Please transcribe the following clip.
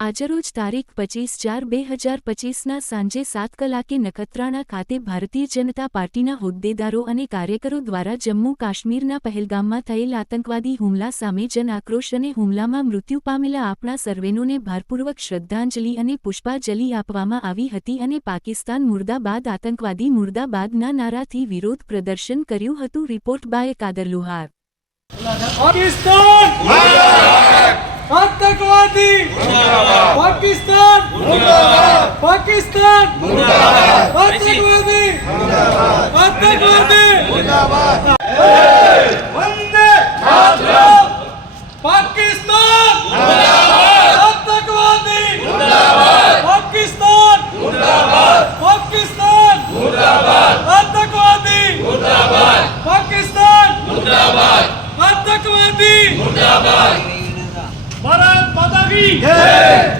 આજરોજ તારીખ 25/4/2025ના સાંજે 7 કલાકે નખત્રાણા ખાતે ભારતીય જનતા પાર્ટીના હોદ્દેદારો અને કાર્યકરો દ્વારા જમ્મુ કાશ્મીરના પહેલગામમાં થયેલ આતંકવાદી હુમલા સામે જન આક્રોશ અને હુમલામાં મૃત્યુ પામેલા આપણા સર્વેનોને ભારપૂર્વક શ્રદ્ધાંજલિ અને પુષ્પાંજલિ આપવામાં આવી હતી અને પાકિસ્તાન મુર્દાબાદ આતંકવાદી મુર્દાબાદના નારાથી વિરોધ પ્રદર્શન કર્યું હતું। રિપોર્ટ બાય કાદર લુહાર। आतंकवादी पाकिस्तान मुर्दाबाद, पाकिस्तान मुर्दाबाद, आतंकवादी मुर्दाबाद, वंदे मातरम, पाकिस्तान मुर्दाबाद, आतंकवादी मुर्दाबाद, पाकिस्तान मुर्दाबाद, पाकिस्तान मुर्दाबाद, आतंकवादी मुर्दाबाद, पाकिस्तान मुर्दाबाद, आतंकवादी मुर्दाबाद। भारत माता की जय।